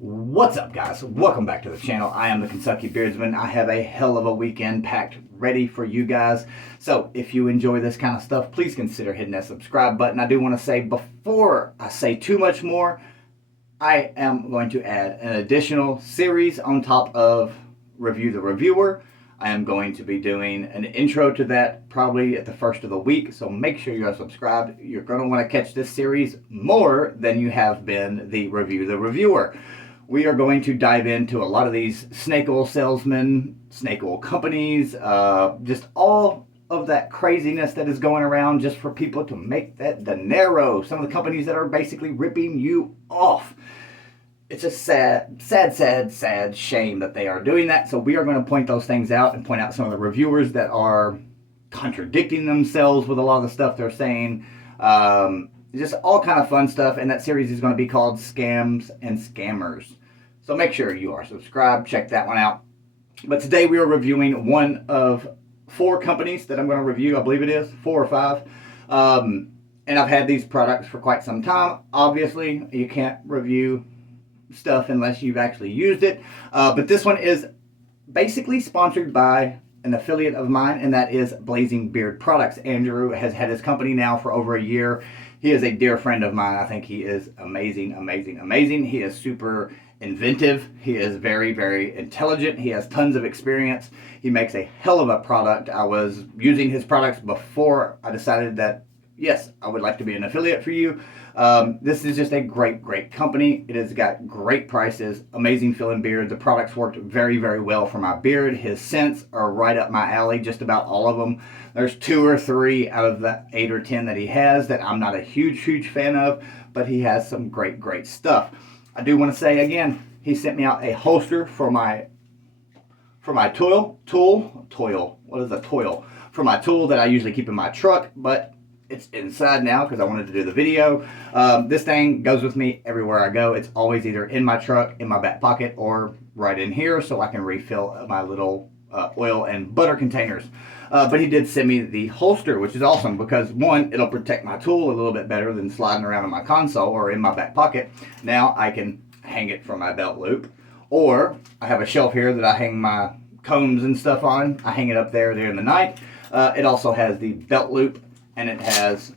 What's up, guys? Welcome back to the channel. I am the Kentucky Beardsman. I have a hell of a weekend packed ready for you guys. So if you enjoy this kind of stuff, please consider hitting that subscribe button. I do want to say, before I say too much more, I am going to add an additional series on top of Review the Reviewer. I am going to be doing an intro to that probably at the first of the week, so make sure you are subscribed. You're going to want to catch this series more than you have been the Review the Reviewer. We are going to dive into a lot of these snake oil salesmen, snake oil companies, just all of that craziness that is going around just for people to make that dinero. Some of the companies that are basically ripping you off. It's a sad shame that they are doing that. So we are going to point those things out and point out some of the reviewers that are contradicting themselves with a lot of the stuff they're saying. Just all kind of fun stuff. And that series is going to be called Scams and Scammers. So make sure you are subscribed. Check that one out. But today we are reviewing one of 4 companies that I'm going to review. I believe it is 4 or 5. And I've had these products for quite some time. Obviously, you can't review stuff unless you've actually used it. But this one is basically sponsored by an affiliate of mine, and that is Blazing Beard Products. Andrew has had his company now for over a year. He is a dear friend of mine. I think he is amazing. He is super inventive. He is very intelligent. He has tons of experience. He makes a hell of a product. I was using his products before I decided that, yes, I would like to be an affiliate for you. This is just a great company. It has got great prices, amazing filling beard. The products worked very well for my beard. His scents are right up my alley, just about all of them. There's 2 or 3 out of the 8 or 10 that he has that I'm not a huge fan of, but he has some great stuff. I do want to say again, he sent me out a holster for my tool. What is a tool? For my tool that I usually keep in my truck, but it's inside now because I wanted to do the video. This thing goes with me everywhere I go. It's always either in my truck, in my back pocket, or right in here so I can refill my little oil and butter containers. But he did send me the holster, which is awesome because, one, it'll protect my tool a little bit better than sliding around in my console or in my back pocket. Now I can hang it from my belt loop, or I have a shelf here that I hang my combs and stuff on. I hang it up there during the night. It also has the belt loop, and it has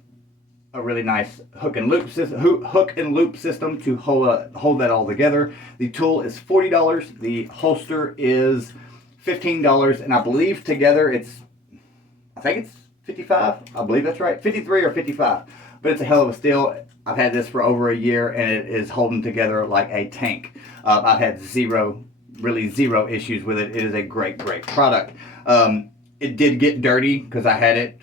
a really nice hook and loop system to hold that all together. The tool is $40. The holster is $15, and I believe together I think it's $55. I believe that's right, $53 or $55. But it's a hell of a steal. I've had this for over a year, and it is holding together like a tank. I've had zero issues with it. It is a great product. It did get dirty because I had it.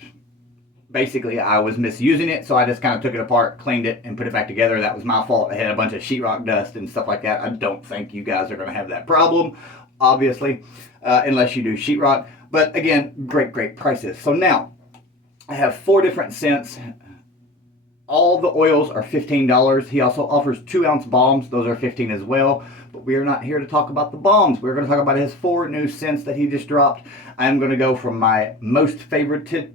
Basically, I was misusing it, so I just kind of took it apart, cleaned it, and put it back together. That was my fault. I had a bunch of sheetrock dust and stuff like that. I don't think you guys are going to have that problem, obviously, unless you do sheetrock. But again, great prices. So now, I have 4 different scents. All the oils are $15. He also offers 2-ounce balms. Those are $15 as well. But we are not here to talk about the balms. We're going to talk about his 4 new scents that he just dropped. I am going to go from my most favorite one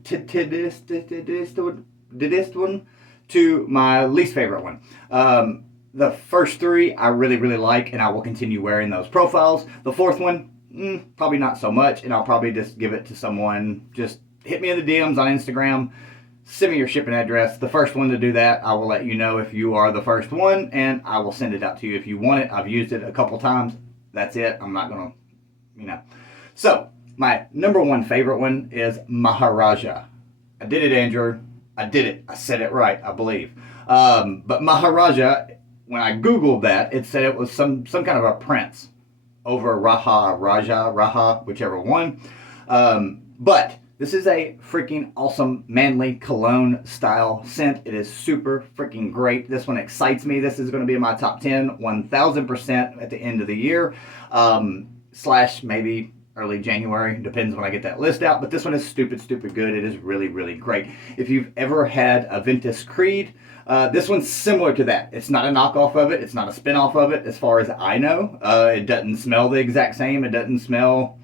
to my least favorite one. The first 3 I really like, and I will continue wearing those profiles. The 4th one, probably not so much, and I'll probably just give it to someone. Just hit me in the DMs on Instagram. Send me your shipping address. The first one to do that, I will let you know if you are the first one, and I will send it out to you if you want it. I've used it a couple times. That's it. I'm not going to, So, my number 1 favorite one is Maharaja. I did it, Andrew. I did it. I said it right, I believe. But Maharaja, when I Googled that, it said it was some kind of a prince over Raja, whichever one. But this is a freaking awesome manly cologne style scent. It is super freaking great. This one excites me. This is going to be in my top 10 1000% at the end of the year, / maybe early January. Depends when I get that list out. But this one is stupid good. It is really great. If you've ever had a Ventus Creed, this one's similar to that. It's not a knockoff of it. It's not a spin-off of it as far as I know. It doesn't smell the exact same. It doesn't smell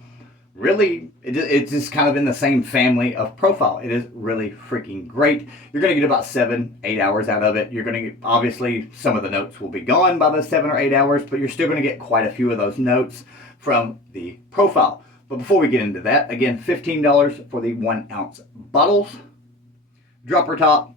really, it's just kind of in the same family of profile. It is really freaking great. You're going to get about 7-8 hours out of it. You're going to get, obviously, some of the notes will be gone by the 7 or 8 hours, but you're still going to get quite a few of those notes from the profile. But before we get into that, again, $15 for the 1 ounce bottles, dropper top,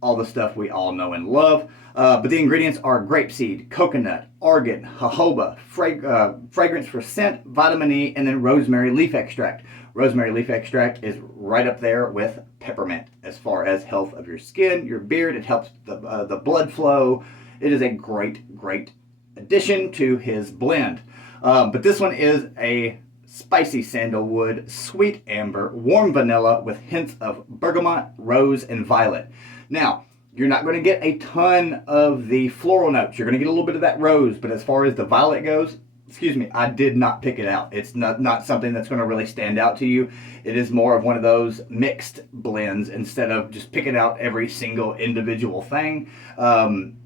all the stuff we all know and love. But the ingredients are grapeseed, coconut, argan, jojoba, fragrance for scent, vitamin E, and then rosemary leaf extract. Rosemary leaf extract is right up there with peppermint as far as health of your skin, your beard. It helps the blood flow. It is a great, great addition to his blend. But this one is a spicy sandalwood, sweet amber, warm vanilla with hints of bergamot, rose, and violet. Now, you're not going to get a ton of the floral notes. You're going to get a little bit of that rose, but as far as the violet goes, excuse me, I did not pick it out. It's not something that's going to really stand out to you. It is more of one of those mixed blends instead of just picking out every single individual thing. Again,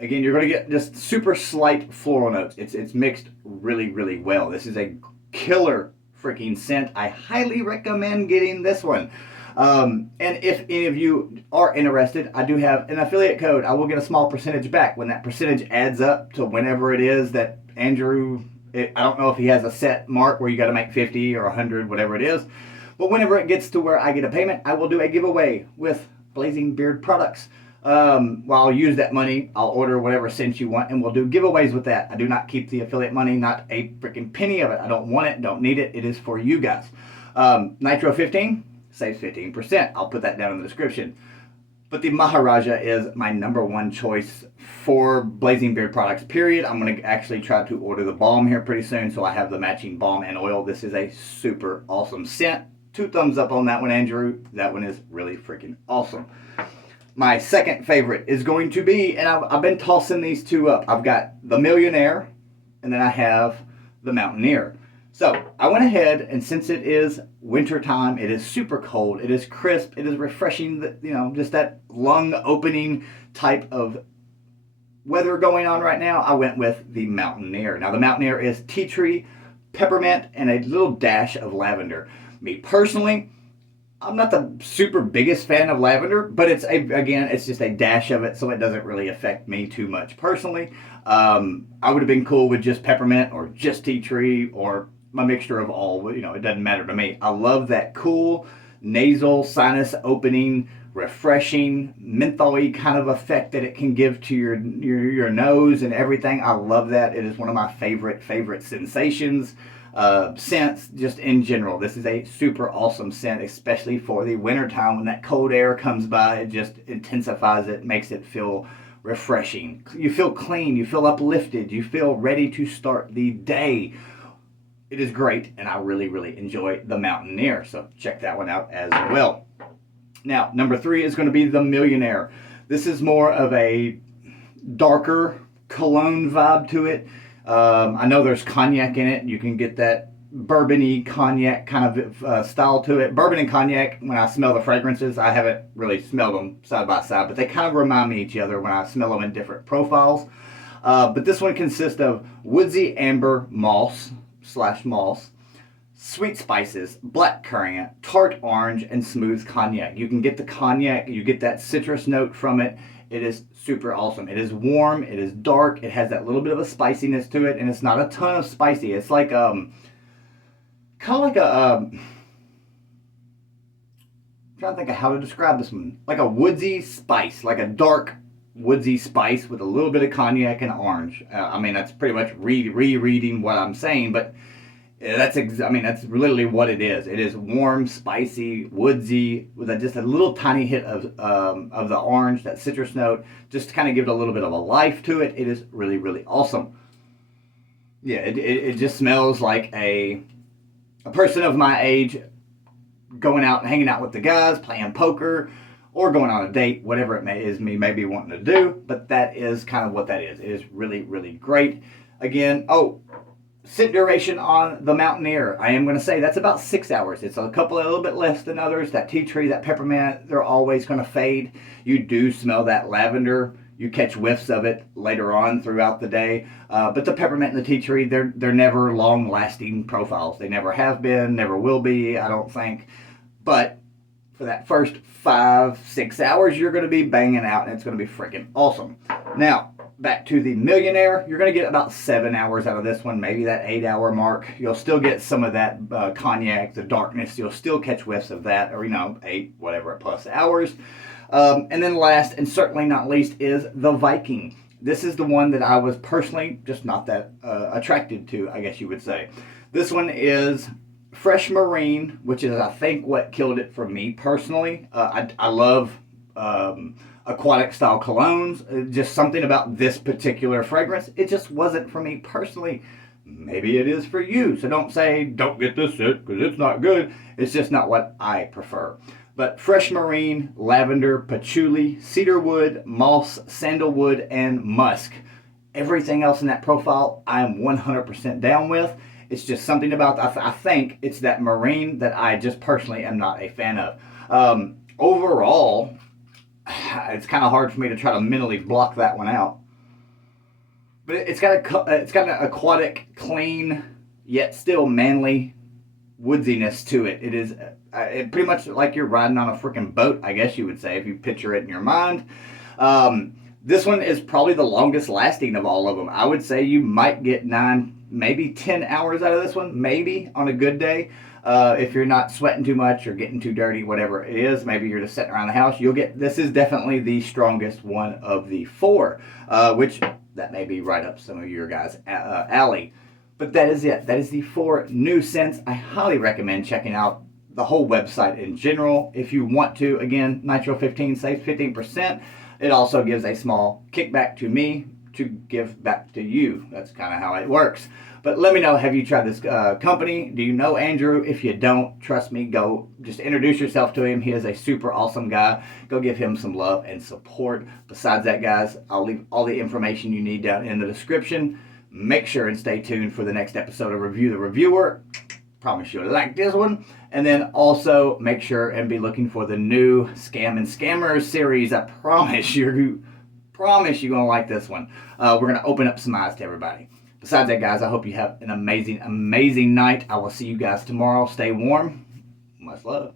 you're going to get just super slight floral notes. It's mixed really, really well. This is a killer freaking scent. I highly recommend getting this one. And if any of you are interested, I do have an affiliate code. I will get a small percentage back when that percentage adds up to whenever it is that Andrew, I don't know if he has a set mark where you got to make 50 or 100, whatever it is. But whenever it gets to where I get a payment, I will do a giveaway with Blazing Beard products. Well, I'll use that money. I'll order whatever scent you want, and we'll do giveaways with that. I do not keep the affiliate money, not a freaking penny of it. I don't want it, don't need it. It is for you guys. Nitro 15 saves 15%. I'll put that down in the description. But the Maharaja is my #1 choice for Blazing Beard products, period. I'm going to actually try to order the balm here pretty soon, so I have the matching balm and oil. This is a super awesome scent. 2 thumbs up on that one, Andrew. That one is really freaking awesome. My second favorite is going to be, and I've been tossing these two up. I've got the Millionaire, and then I have the Mountaineer. So I went ahead, and since it is winter time, it is super cold, it is crisp, it is refreshing, just that lung opening type of weather going on right now, I went with the Mountaineer. Now the Mountaineer is tea tree, peppermint, and a little dash of lavender. Me personally, I'm not the super biggest fan of lavender, but it's just a dash of it, so it doesn't really affect me too much personally. I would have been cool with just peppermint or just tea tree or a mixture of all. It doesn't matter to me. I love that cool nasal sinus opening, refreshing, mentholy kind of effect that it can give to your nose and everything. I love that. It is one of my favorite sensations. Scents just in general. This is a super awesome scent, especially for the winter time when that cold air comes by. It just intensifies it, makes it feel refreshing. You feel clean, you feel uplifted, you feel ready to start the day. It is great, and I really, really enjoy the Mountaineer, so check that one out as well. Now, #3 is going to be the Millionaire. This is more of a darker cologne vibe to it. I know there's cognac in it. You can get that bourbon-y cognac kind of style to it. Bourbon and cognac, when I smell the fragrances, I haven't really smelled them side by side, but they kind of remind me of each other when I smell them in different profiles. But this one consists of woodsy amber moss, sweet spices, black currant, tart orange, and smooth cognac. You can get the cognac, you get that citrus note from it. It is super awesome. It is warm, it is dark, it has that little bit of a spiciness to it, and it's not a ton of spicy. It's like kind of like a I'm trying to think of how to describe this one. Like a woodsy spice, like a dark woodsy spice with a little bit of cognac and orange. I mean, that's pretty much rereading what I'm saying, but that's that's literally what it is. It is warm, spicy, woodsy with just a little tiny hit of the orange, that citrus note, just to kind of give it a little bit of a life to it. It is really, really awesome. Yeah, it just smells like a person of my age going out and hanging out with the guys, playing poker, or going on a date, whatever it may be wanting to do. But that is kind of what that is. It is really, really great. Again, scent duration on the Mountaineer, I am going to say that's about 6 hours. It's a little bit less than others. That tea tree, that peppermint, they're always going to fade. You do smell that lavender. You catch whiffs of it later on throughout the day. But the peppermint and the tea tree, they're never long-lasting profiles. They never have been, never will be, I don't think. But for that first 5-6 hours, you're going to be banging out, and it's going to be freaking awesome. Now, back to the Millionaire, you're going to get about 7 hours out of this one, maybe that 8-hour mark. You'll still get some of that cognac, the darkness. You'll still catch whiffs of that, or 8, whatever, plus hours. And then last, and certainly not least, is the Viking. This is the one that I was personally just not that attracted to, I guess you would say. This one is Fresh Marine, which is, I think, what killed it for me personally. I love aquatic style colognes. Just something about this particular fragrance, it just wasn't for me personally. Maybe it is for you, so don't say don't get this shit because it's not good. It's just not what I prefer. But Fresh Marine, lavender, patchouli, cedarwood, moss, sandalwood, and musk. Everything else in that profile I'm 100% down with. It's just something about, I think it's that marine that I just personally am not a fan of. Overall, it's kind of hard for me to try to mentally block that one out. But it's got an aquatic, clean, yet still manly woodsiness to it. It is pretty much like you're riding on a freaking boat, I guess you would say, if you picture it in your mind. This one is probably the longest lasting of all of them. I would say you might get 9, maybe 10 hours out of this one, maybe on a good day. If you're not sweating too much or getting too dirty, whatever it is, maybe you're just sitting around the house, this is definitely the strongest one of the 4, which that may be right up some of your guys' alley. But that is it. That is the 4 new scents. I highly recommend checking out the whole website in general. If you want to, again, Nitro 15 saves 15%. It also gives a small kickback to me to give back to you. That's kind of how it works. But let me know, have you tried this company? Do you know Andrew? If you don't, trust me, go just introduce yourself to him. He is a super awesome guy. Go give him some love and support. Besides that, guys, I'll leave all the information you need down in the description. Make sure and stay tuned for the next episode of Review the Reviewer. Promise you'll like this one. And then also make sure and be looking for the new Scam and Scammers series. I promise you're going to like this one. We're going to open up some eyes to everybody. Besides that, guys, I hope you have an amazing, amazing night. I will see you guys tomorrow. Stay warm. Much love.